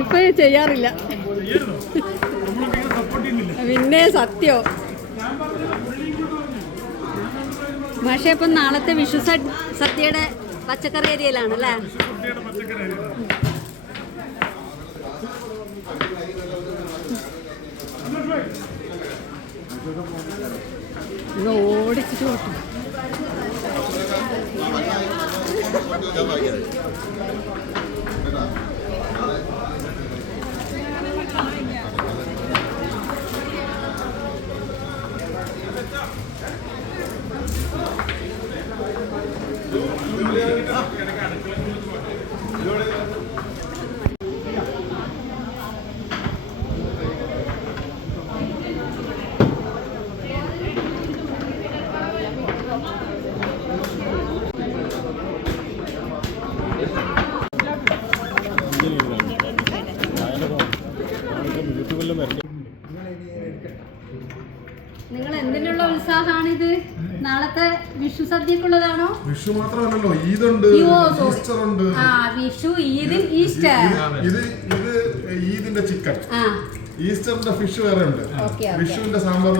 ഇപ്പൊ ചെയ്യാറില്ല, പിന്നെ സത്യോ. പക്ഷേ ഇപ്പം നാളത്തെ വിഷു സദ്യയുടെ പച്ചക്കറി ഏരിയയിലാണല്ലേ? ഓടിച്ചിട്ട് പോട്ടും. നിങ്ങൾ എന്തിനുള്ള ഉത്സാഹമാണിത്? നാളത്തെ വിഷു സദ്യക്കുള്ളതാണോ? വിഷു മാത്രമല്ലല്ലോ, ഈദുണ്ട്, ഈസ്റ്റർ ഉണ്ട്. വിഷു, ഈദ്, ഈസ്റ്റർ. ഇത് ഈദിന്റെ ചിക്കൻ, ഈസ്റ്ററിന്റെ ഫിഷ് വേറെ ഉണ്ട്. വിഷുവിന്റെ സാമ്പാർ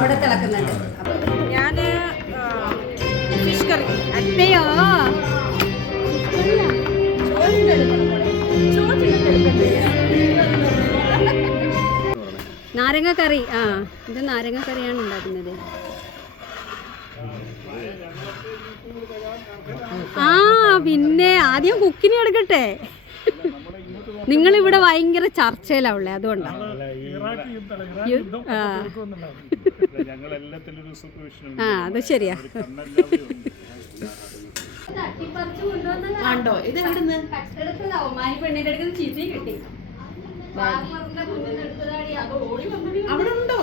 അവിടെ തിളക്കുന്നുണ്ട്. ഞാന് ഫിഷ് കറി. അല്ലയോ നാരങ്ങ കറി. ഇത് നാരങ്ങ കറിയാണ് ഉണ്ടാക്കുന്നത്. പിന്നെ ആദ്യം കുക്കിനെ എടുക്കട്ടെ. നിങ്ങളിവിടെ ഭയങ്കര ചർച്ചയിലാവുള്ളേ, അതുകൊണ്ടാണ്. അത് ശരിയാ. പെണ്ണിന്റെ അടുക്കുന്ന ചീത്തയും കിട്ടി. അവിടെ ഉണ്ടോ?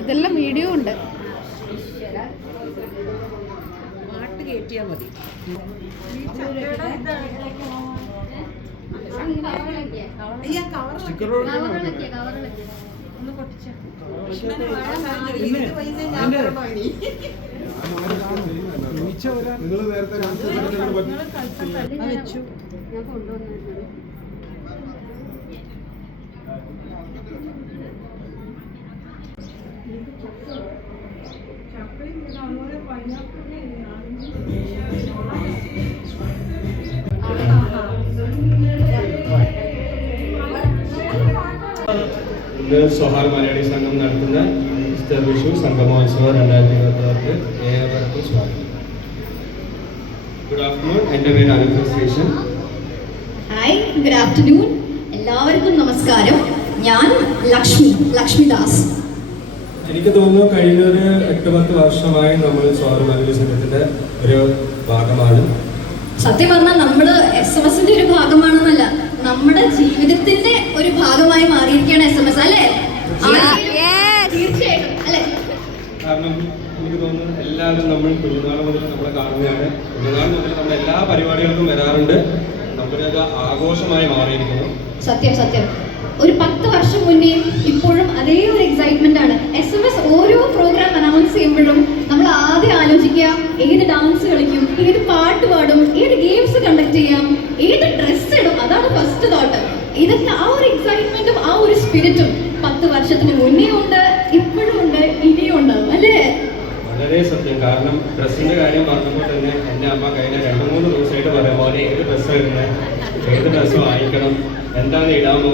ഇതെല്ലാം വീഡിയോ ഉണ്ട്. പാട്ട് കേട്ടിയാ മതി. ഇന്ന് സോഹാർ മലയാളി സംഘം നടത്തുന്ന ഈസ്റ്റർ വിഷു സംഗമോത്സവം 2026 ഏവർക്കും സ്വാഗതം. Good afternoon. എൻ്റെ പേര് അനന്ത സ്റ്റേഷൻ. Hi, good afternoon. എല്ലാവർക്കും നമസ്കാരം. ഞാൻ ലക്ഷ്മിദാസ്. എനിക്ക് തോന്നുന്നു കഴിഞ്ഞ ഒരു 8-10 വർഷമായി നമ്മൾ സോഹാർ മലയാളി സംഘത്തിന്റെ ഒരു ഭാഗമാണ്. സത്യം പറഞ്ഞാൽ നമ്മള് SMS-ന്റെ ഒരു ഭാഗമാണെന്നല്ല, നമ്മുടെ ജീവിതത്തിന്റെ ഒരു ഭാഗമായി മാറിയിരിക്കുകയാണ് SMS, അല്ലേ? തീർച്ചയായിട്ടും അല്ലേ? കാരണം എനിക്ക് തോന്നുന്നു എല്ലാവരും നമ്മൾ കുഞ്ഞുനാൾ മുതൽ നമ്മളെ കാണുന്നതാണ്. കുഞ്ഞുനാൾ മുതൽ നമ്മുടെ എല്ലാ പരിപാടികൾക്കും വരാറുണ്ട്. നമ്മളത് ആഘോഷമായി മാറിയിരിക്കുന്നു. സത്യം. ഒരു 10 വർഷം മുന്നേ ഇപ്പോഴും അതേ ഒരു എക്സൈറ്റ്മെന്റ് ആണ്. SMS ഓരോ പ്രോഗ്രാം അനൗൺസ് ചെയ്യുമ്പോഴും നമ്മൾ ആദ്യം ആലോചിക്കുക ഏത് ഡാൻസ് കളിക്കും, ഏത് പാട്ട് പാടും, ഏത് ഗെയിംസ് കണ്ടക്ട് ചെയ്യാം, ഏത് ഡ്രസ് ഇടും. അതാണ് ഫസ്റ്റ് തോട്ട്. ഇതൊക്കെ ആ ഒരു എക്സൈറ്റ്മെന്റും ആ ഒരു സ്പിരിറ്റും 10 വർഷത്തിന് മുന്നേ ഉണ്ട്, ഇപ്പോഴും ഉണ്ട്, ഇനിയും ഉണ്ടാവും, അല്ലേ? വളരെ സത്യം. കാരണം ഡ്രസ്സിൻ്റെ കാര്യം പറഞ്ഞപ്പോൾ തന്നെ എൻ്റെ അമ്മ കഴിഞ്ഞ 2-3 ദിവസമായിട്ട് പറയാം, മോനെ ഏത് ഡ്രസ്സാണ് ഇടുന്നത്, ഏത് ഡ്രസ്സ് വാങ്ങിക്കണം, എന്താണ് ഇടാമോ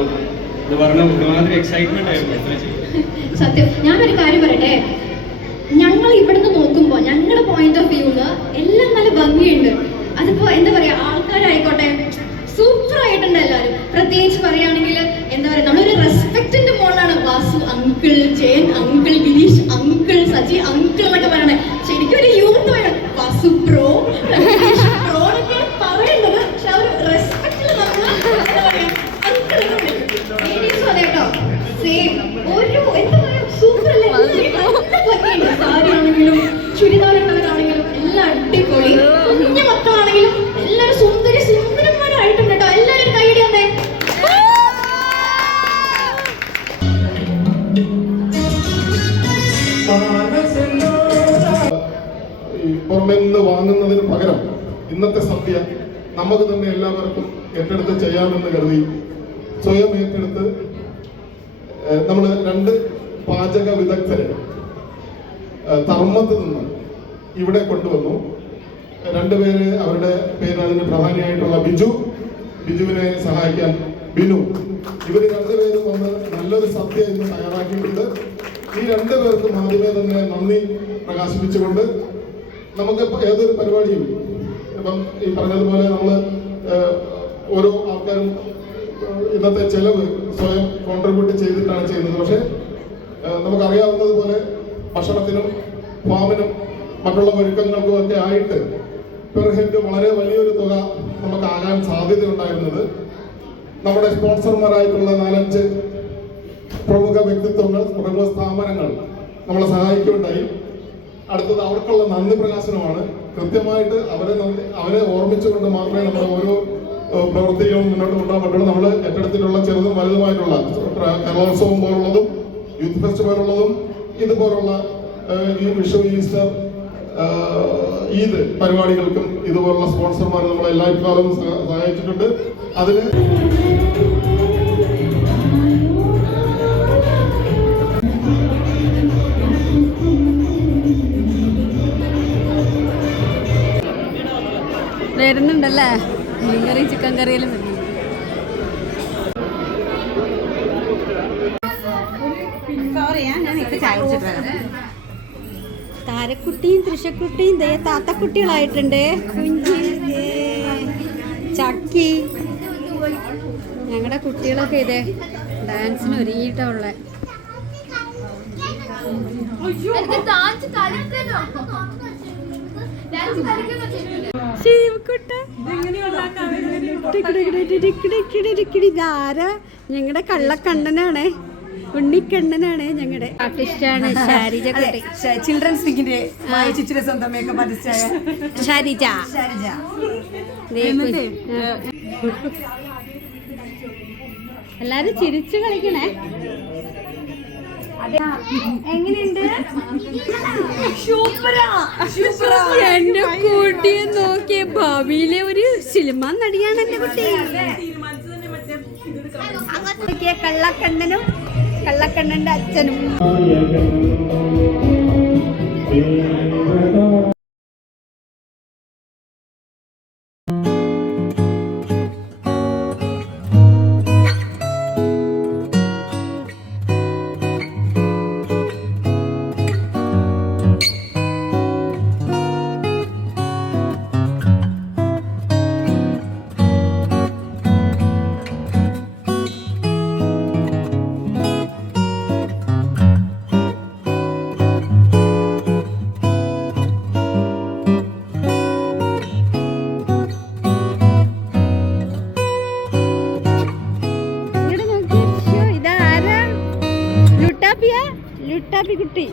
എന്ന് പറഞ്ഞ ഒരുമാതിരി എക്സൈറ്റ്മെന്റ് ആയിരുന്നു. സത്യം. ഞാനൊരു കാര്യം പറയട്ടെ, ഞങ്ങൾ ഇവിടുന്ന് നോക്കുമ്പോൾ ഞങ്ങളുടെ പോയിന്റ് ഓഫ് വ്യൂന്ന് എല്ലാം നല്ല ഭംഗിയുണ്ട്. അതിപ്പോ എന്താ പറയാ, ആൾക്കാരായിക്കോട്ടെ സൂപ്പർ ആയിട്ടുണ്ട് എല്ലാവരും. പ്രത്യേകിച്ച് പറയുകയാണെങ്കിൽ എന്താ പറയാ, നമ്മളൊരു റെസ്പെക്റ്റിന്റെ മോളാണ് Vasu uncle, Jayan uncle, Girish uncle, Saji uncle എന്നൊക്കെ പറയണേ. ശരിക്കും ഒരു യൂത്ത് വേണം, വാസു ബ്രോ ബ്രോ എന്നൊക്കെ പറയുന്നത്. പക്ഷെ ആ ഒരു റെസ്പെക്റ്റിൽ നമ്മൾ എന്താ പറയാ അങ്കിൾ അതെ കേട്ടോ. സെയിം ഒരു എന്താ പറയാ സൂപ്പർ അല്ലേ, ഭംഗിയുണ്ട്. സാരി ആണെങ്കിലും ചുരിദാറുകളാണെങ്കിലും എല്ലാം അടിപൊളി. കുഞ്ഞു മക്കളാണെങ്കിലും എല്ലാവരും സുന്ദരി സുന്ദരന്മാരായിട്ടുണ്ട് കേട്ടോ. എല്ലാവരും കൈയടി വന്നേ. പുറമെ നിന്ന് വാങ്ങുന്നതിന് പകരം ഇന്നത്തെ സദ്യ നമുക്ക് തന്നെ എല്ലാവർക്കും ഏറ്റെടുത്ത് ചെയ്യാമെന്ന് കരുതി സ്വയം ഏറ്റെടുത്ത് നമ്മൾ 2 പാചക വിദഗ്ധരെ ധർമ്മത്തിൽ നിന്ന് ഇവിടെ കൊണ്ടുവന്നു. 2 പേര്, അവരുടെ പേര് അതിന് പ്രധാനിയായിട്ടുള്ള ബിജുവിനെ സഹായിക്കാൻ ബിനു. ഇവർ 2 പേരും വന്ന് നല്ലൊരു സദ്യ ഇന്ന് തയ്യാറാക്കിയിട്ടുണ്ട്. ഈ 2 പേർക്കും ആദ്യമേ തന്നെ നന്ദി പ്രകാശിപ്പിച്ചുകൊണ്ട് നമുക്ക് ഏതൊരു പരിപാടിയും ഇപ്പം ഈ പറഞ്ഞതുപോലെ നമ്മൾ ഓരോ ആൾക്കാരും ഇന്നത്തെ ചെലവ് സ്വയം കോൺട്രിബ്യൂട്ട് ചെയ്തിട്ടാണ് ചെയ്യുന്നത്. പക്ഷേ നമുക്കറിയാവുന്നതുപോലെ ഭക്ഷണത്തിനും ഫാമിനും മറ്റുള്ള ഒരുക്കങ്ങൾക്കും ഒക്കെ ആയിട്ട് പെർ ഹെഡ് വളരെ വലിയൊരു തുക നമുക്കാകാൻ സാധ്യതയുണ്ടായിരുന്നത് നമ്മുടെ സ്പോൺസർമാരായിട്ടുള്ള 4-5 പ്രമുഖ വ്യക്തിത്വങ്ങൾ, പ്രമുഖ സ്ഥാപനങ്ങൾ നമ്മളെ സഹായിക്കുകയുണ്ടായി. അടുത്തത് അവർക്കുള്ള നന്ദി പ്രകാശനമാണ്. കൃത്യമായിട്ട് അവരെ ഓർമ്മിച്ചുകൊണ്ട് മാത്രമേ നമ്മുടെ ഓരോ പ്രവൃത്തികളും മുന്നോട്ട് കൊണ്ടുപോകാൻ പറ്റുള്ളൂ. നമ്മൾ ഏറ്റെടുത്തിട്ടുള്ള ചെറുതും വലുതുമായിട്ടുള്ള കലോത്സവം പോലുള്ളതും യൂത്ത് ഫെസ്റ്റ് പോലുള്ളതും ഇതുപോലുള്ള ഈ വിഷു, ഈസ്റ്റർ, ഈദ് പരിപാടികൾക്കും ഇതുപോലുള്ള സ്പോൺസർമാർ നമ്മളെ എല്ലാ കാലവും സഹായിച്ചിട്ടുണ്ട്. അതിന് വരുന്നുണ്ടല്ലേ, മീൻകറി ചിക്കൻ കറിയെല്ലാം വരുന്നുണ്ട്. താരക്കുട്ടിയും തൃശക്കുട്ടിയും താത്തക്കുട്ടികളായിട്ടുണ്ട്. കുഞ്ചി, ചക്കി, ഞങ്ങളുടെ കുട്ടികളൊക്കെ ഇതേ ഡാൻസിന് ഒരുങ്ങിയിട്ടുള്ള ഞങ്ങളുടെ കള്ളക്കണ്ണനാണ്, ഉണ്ണിക്കണ്ണനാണ് ഞങ്ങളുടെ ആർട്ടിസ്റ്റാണ് ഷാരിജ കുട്ടി. ചിൽഡ്രൻസ് വീക്കിന്റെ ചിച്ചിയുടെ സ്വന്തം മേക്കപ്പ് ആർട്ടിസ്റ്റായ ഷാരിജ. എല്ലാരും ചിരിച്ചു കളിക്കണേ. എങ്ങനെയുണ്ട് എന്റെ കുട്ടിയെ നോക്കിയ ഭാവിയിലെ ഒരു സിനിമ നടിയാണ് എന്റെ കുട്ടി. കള്ളക്കണ്ണനും കള്ളക്കണ്ണന്റെ അച്ഛനും. ലുട്ടാപ്പി കുട്ടി.